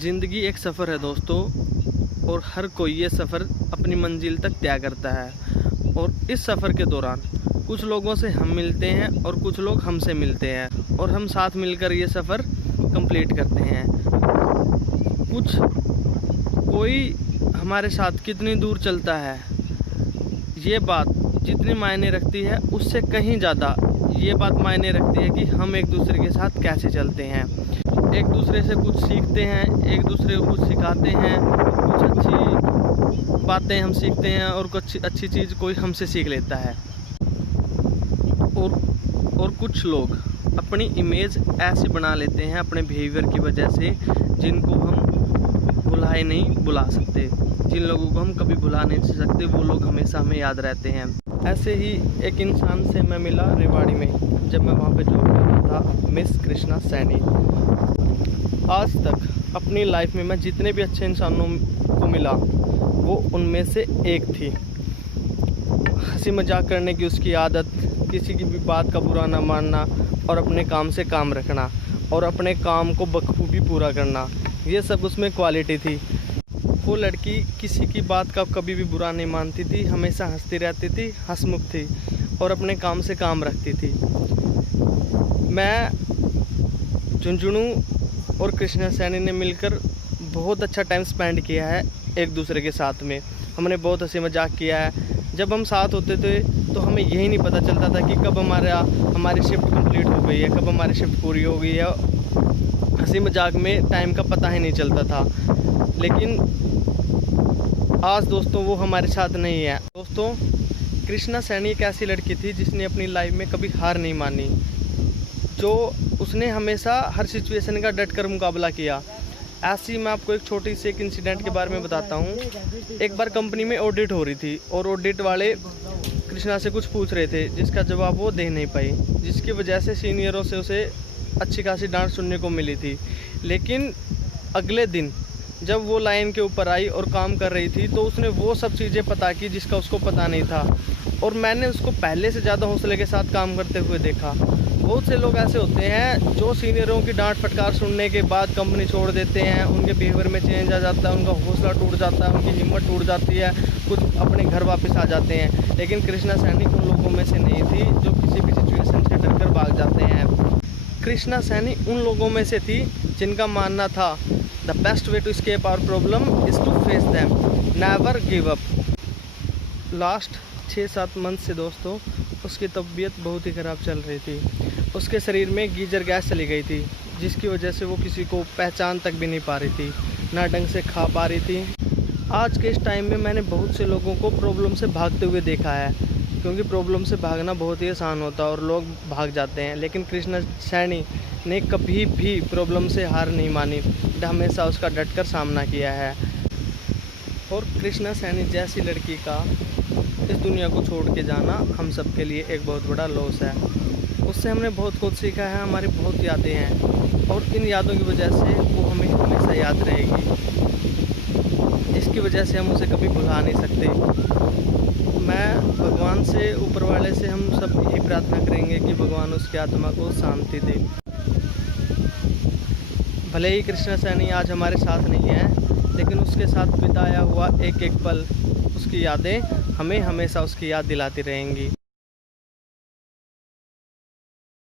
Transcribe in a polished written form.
ज़िंदगी एक सफ़र है दोस्तों, और हर कोई ये सफ़र अपनी मंजिल तक तय करता है। और इस सफ़र के दौरान कुछ लोगों से हम मिलते हैं और कुछ लोग हमसे मिलते हैं, और हम साथ मिलकर ये सफ़र कंप्लीट करते हैं। कुछ कोई हमारे साथ कितनी दूर चलता है, ये बात जितनी मायने रखती है उससे कहीं ज़्यादा ये बात मायने रखती है कि हम एक दूसरे के साथ कैसे चलते हैं। एक दूसरे से कुछ सीखते हैं, एक दूसरे को कुछ सिखाते हैं, कुछ अच्छी बातें हम सीखते हैं और कुछ अच्छी चीज़ कोई हमसे सीख लेता है। और कुछ लोग अपनी इमेज ऐसी बना लेते हैं अपने बिहेवियर की वजह से, जिनको हम भुलाए नहीं भुला सकते। जिन लोगों को हम कभी भुला नहीं सकते, वो लोग हमेशा हमें याद रहते हैं। ऐसे ही एक इंसान से मैं मिला रेवाड़ी में, जब मैं वहाँ पे जॉब कर रहा था, मिस कृष्णा सैनी। आज तक अपनी लाइफ में मैं जितने भी अच्छे इंसानों को मिला, वो उनमें से एक थी। हंसी मजाक करने की उसकी आदत, किसी की भी बात का बुरा ना मानना, और अपने काम से काम रखना, और अपने काम को बखूबी पूरा करना, ये सब उसमें क्वालिटी थी। वो लड़की किसी की बात का कभी भी बुरा नहीं मानती थी, हमेशा हंसती रहती थी, हंसमुख थी, और अपने काम से काम रखती थी। मैं, झुंझुनू और कृष्णा सैनी ने मिलकर बहुत अच्छा टाइम स्पेंड किया है एक दूसरे के साथ में। हमने बहुत हंसी मजाक किया है। जब हम साथ होते थे तो हमें यही नहीं पता चलता था कि कब हमारी शिफ्ट कंप्लीट हो गई है, कब हमारी शिफ्ट पूरी हो गई है। हंसी मजाक में टाइम का पता ही नहीं चलता था। लेकिन आज दोस्तों वो हमारे साथ नहीं है। दोस्तों, कृष्णा सैनी एक ऐसी लड़की थी जिसने अपनी लाइफ में कभी हार नहीं मानी, जो उसने हमेशा हर सिचुएशन का डट कर मुकाबला किया। ऐसी मैं आपको एक छोटी सी एक इंसिडेंट के बारे में बताता हूँ। एक बार कंपनी में ऑडिट हो रही थी, और ऑडिट वाले कृष्णा से कुछ पूछ रहे थे, जिसका जवाब वो दे नहीं पाई, जिसकी वजह से सीनियरों से उसे अच्छी खासी डांट सुनने को मिली थी। लेकिन अगले दिन जब वो लाइन के ऊपर आई और काम कर रही थी, तो उसने वो सब चीज़ें पता की जिसका उसको पता नहीं था, और मैंने उसको पहले से ज़्यादा हौसले के साथ काम करते हुए देखा। बहुत से लोग ऐसे होते हैं जो सीनियरों की डांट फटकार सुनने के बाद कंपनी छोड़ देते हैं, उनके बिहेवियर में चेंज आ जाता है, उनका हौसला टूट जाता है, उनकी हिम्मत टूट जाती है, कुछ अपने घर वापस आ जाते हैं। लेकिन कृष्णा सैनी उन लोगों में से नहीं थी जो किसी भी सिचुएशन से डरकर भाग जाते हैं। कृष्णा सैनी उन लोगों में से थी जिनका मानना था, the best way to escape our problem is to face them, never give up. Last 6-7 month से दोस्तों उसकी तबीयत बहुत ही ख़राब चल रही थी। उसके शरीर में गीजर गैस चली गई थी, जिसकी वजह से वो किसी को पहचान तक भी नहीं पा रही थी, ना ढंग से खा पा रही थी। आज के इस टाइम में मैंने बहुत से लोगों को प्रॉब्लम से भागते हुए देखा है, क्योंकि प्रॉब्लम से भागना बहुत ही आसान होता है और लोग भाग जाते हैं। लेकिन कृष्णा सैनी ने कभी भी प्रॉब्लम से हार नहीं मानी, हमेशा उसका डटकर सामना किया है। और कृष्णा सैनी जैसी लड़की का इस दुनिया को छोड़ के जाना हम सब के लिए एक बहुत बड़ा लॉस है। उससे हमने बहुत कुछ सीखा है, हमारी बहुत यादें हैं, और इन यादों की वजह से वो हमें हमेशा याद रहेगी, जिसकी वजह से हम उसे कभी भुला नहीं सकते। मैं भगवान से, ऊपर वाले से हम सब यही प्रार्थना करेंगे कि भगवान उसकी आत्मा को शांति दे। भले ही कृष्णा सैनी आज हमारे साथ नहीं है, लेकिन उसके साथ बिताया हुआ एक एक पल, उसकी यादें हमें हमेशा उसकी याद दिलाती रहेंगी।